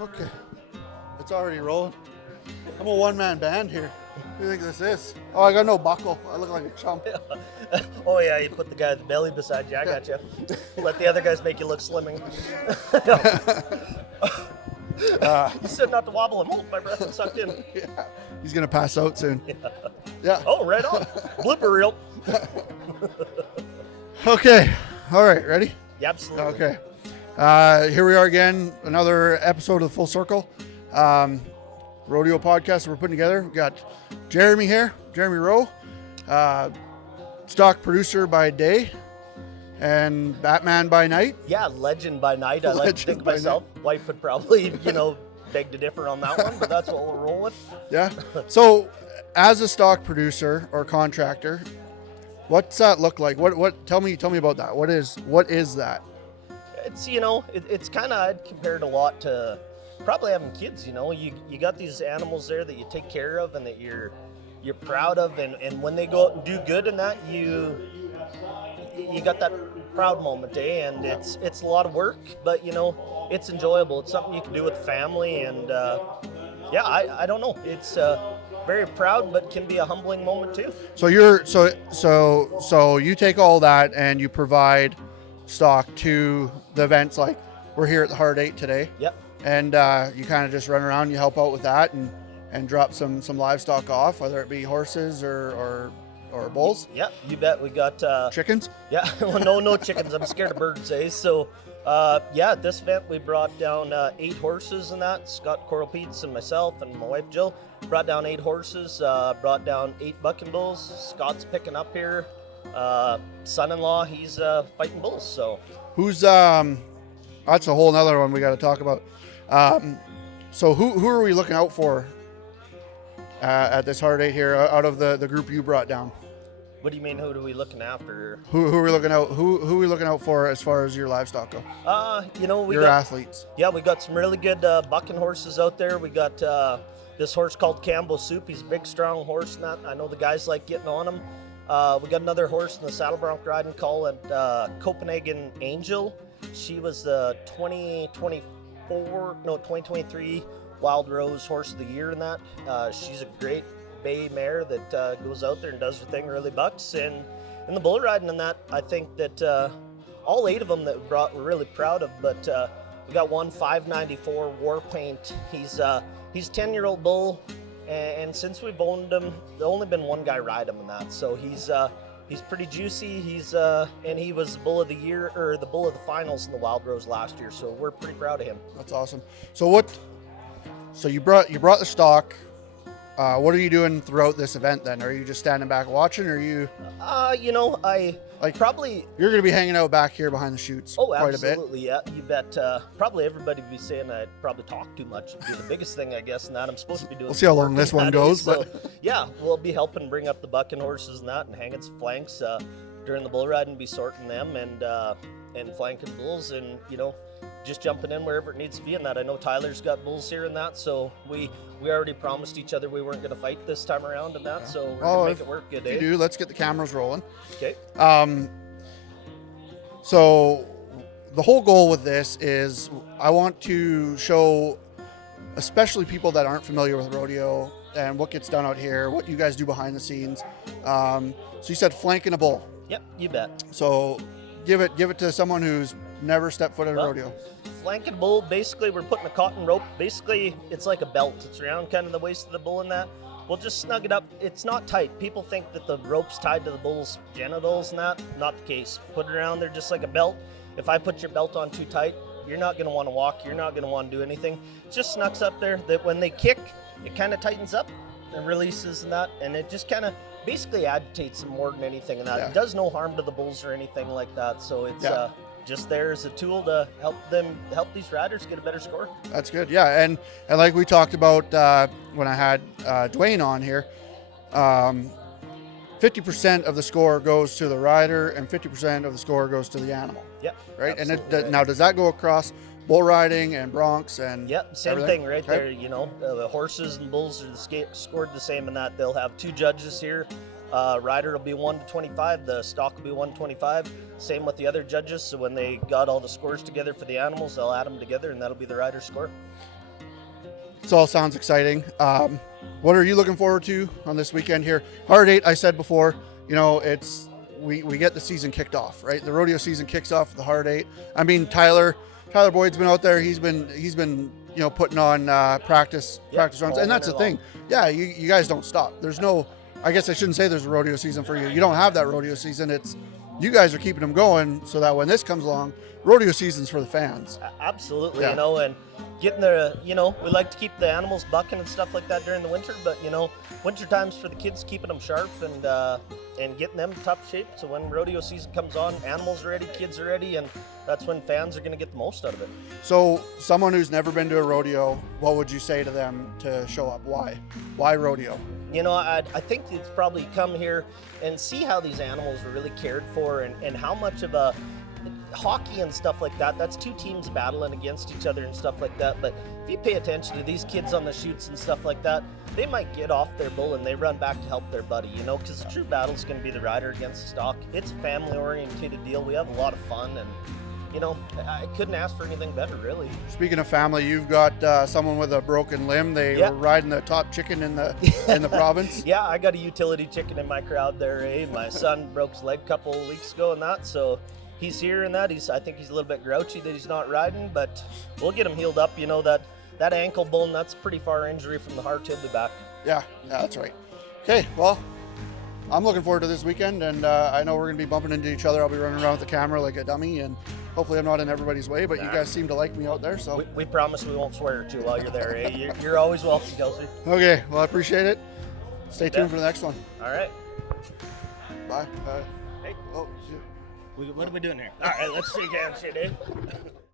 Okay, it's already rolling. I'm a one-man band here. What do you think this is? Oh, I got no buckle. I look like a chump. Oh yeah, you put the guy with the belly beside you. I got you. Let the other guys make you look slimming. You said not to wobble and hold my breath and sucked in. Yeah, he's gonna pass out soon. Yeah. Oh, right on. Blooper reel. Okay. All right. Ready? Yeah, absolutely. Okay. Here we are again. Another episode of Full Circle rodeo podcast that we're putting together. We've got Jeremy here, Jeremy Rowe, stock producer by day and Batman by night. Yeah, legend by night. I like to think of by myself. Wife would probably, beg to differ on that one, but that's what we'll roll with. Yeah. So, as a stock producer or contractor, what's that look like? What? Tell me about that. What is that? It's it's kind of, I'd compare it a lot to probably having kids. You got these animals there that you take care of and that you're proud of, and when they go out and do good in that, you got that proud moment, and it's a lot of work, but it's enjoyable. It's something you can do with family, and I don't know, it's very proud, but can be a humbling moment too. So you take all that and you provide stock to the events, like we're here at the Hard 8 today. Yep. And you kind of just run around, you help out with that and drop some livestock off, whether it be horses or bulls. Yeah, you bet. We got Chickens? Yeah, well, no chickens. I'm scared of birds, So, at this event we brought down 8 horses and that. Scott Coral Peets and myself and my wife Jill brought down 8 horses, brought down 8 bucking bulls. Scott's picking up here. Son-in-law, he's fighting bulls, so. Who's, that's a whole nother one we got to talk about. So who are we looking out for at this Hard 8 here out of the group you brought down? What do you mean, who are we looking after? Who are we looking out? Who are we looking out for as far as your livestock go? We your got athletes. Yeah, we got some really good bucking horses out there. We got this horse called Campbell Soup. He's a big, strong horse. I know the guys like getting on him. We got another horse in the saddle bronc riding called Copenhagen Angel. She was the 2023 Wild Rose Horse of the Year in that. She's a great bay mare that goes out there and does her thing, really bucks. And in the bull riding and that, I think that all 8 of them that we brought we're really proud of, but we got one 594 War Paint. He's 10-year-old bull, and since we've owned him, there's only been one guy ride him in that, so he's pretty juicy. And he was the bull of the year, or the bull of the finals in the Wild Rose last year, so we're pretty proud of him. That's awesome. So you brought the stock. What are you doing throughout this event then? Are you just standing back watching, or are you? Probably. You're going to be hanging out back here behind the chutes quite a bit. Absolutely, yeah. You bet. Probably everybody would be saying I probably talk too much. It'd be the biggest thing, I guess, and that I'm supposed to be doing. We'll see how long this one goes, so, yeah, we'll be helping bring up the bucking horses and that, and hanging some flanks during the bull ride, and be sorting them and flanking bulls, and just jumping in wherever it needs to be in that. I know Tyler's got bulls here and that, so we already promised each other we weren't going to fight this time around and that, so we're going to make it work good. If you do, let's get the cameras rolling. Okay. So the whole goal with this is I want to show, especially people that aren't familiar with rodeo and what gets done out here, what you guys do behind the scenes. So you said flanking a bull. Yep, you bet. So give it to someone who's never stepped foot in a rodeo. Flanking bull, basically we're putting a cotton rope. Basically, it's like a belt. It's around kind of the waist of the bull in that. We'll just snug it up. It's not tight. People think that the rope's tied to the bull's genitals and that. Not the case. Put it around there just like a belt. If I put your belt on too tight, you're not going to want to walk. You're not going to want to do anything. It just snugs up there that when they kick, it kind of tightens up and releases and that. And it just kind of basically agitates them more than anything and that. Yeah. It does no harm to the bulls or anything like that. So it's just there as a tool to help these riders get a better score. That's good. Yeah. And like we talked about when I had Dwayne on here, 50% of the score goes to the rider and 50% of the score goes to the animal. Yeah. Right. And now does that go across bull riding and broncs and same everything? Thing right there. The horses and bulls are scored the same in that. They'll have 2 judges here. Rider will be 1 to 25. The stock will be 125. Same with the other judges. So when they got all the scores together for the animals, they'll add them together, and that'll be the rider's score. This all sounds exciting. What are you looking forward to on this weekend here? Hard 8, I said before, you know, it's we get the season kicked off, right? The rodeo season kicks off with the hard 8. I mean, Tyler Boyd's been out there. He's been you know, putting on practice runs, and that's the thing. Yeah, you guys don't stop. There's no, I guess I shouldn't say there's a rodeo season for you. You don't have that rodeo season. It's you guys are keeping them going so that when this comes along, rodeo season's for the fans. Absolutely, Yeah. you know, and getting the, you know, we like to keep the animals bucking and stuff like that during the winter, but you know, winter time's for the kids, keeping them sharp and getting them top shape. So when rodeo season comes on, animals are ready, kids are ready, and that's when fans are going to get the most out of it. So someone who's never been to a rodeo, what would you say to them to show up? Why rodeo? You know, I think it's probably come here and see how these animals are really cared for, and how much of a hockey and stuff like that, that's two teams battling against each other and stuff like that. But if you pay attention to these kids on the chutes and stuff like that, they might get off their bull and they run back to help their buddy, you know, because the true battle is going to be the rider against the stock. It's a family oriented deal. We have a lot of fun, and you know, I couldn't ask for anything better, really. Speaking of family, you've got someone with a broken limb. They were riding the top chicken in the province. Yeah, I got a utility chicken in my crowd there, eh? My son broke his leg a couple of weeks ago and that, so he's here and that. I think he's a little bit grouchy that he's not riding, but we'll get him healed up. You know, that ankle bone, that's a pretty far injury from the heart. He'll be back. Yeah, that's right. Okay, well, I'm looking forward to this weekend, and I know we're going to be bumping into each other. I'll be running around with the camera like a dummy, and hopefully I'm not in everybody's way, but you guys seem to like me out there, so. We promise we won't swear at you while you're there, eh? You're always welcome, Kelsey. Okay, well, I appreciate it. Stay tuned for the next one. All right. Bye. Hey. Oh, shit. What are we doing here? All right, let's see handshake, eh?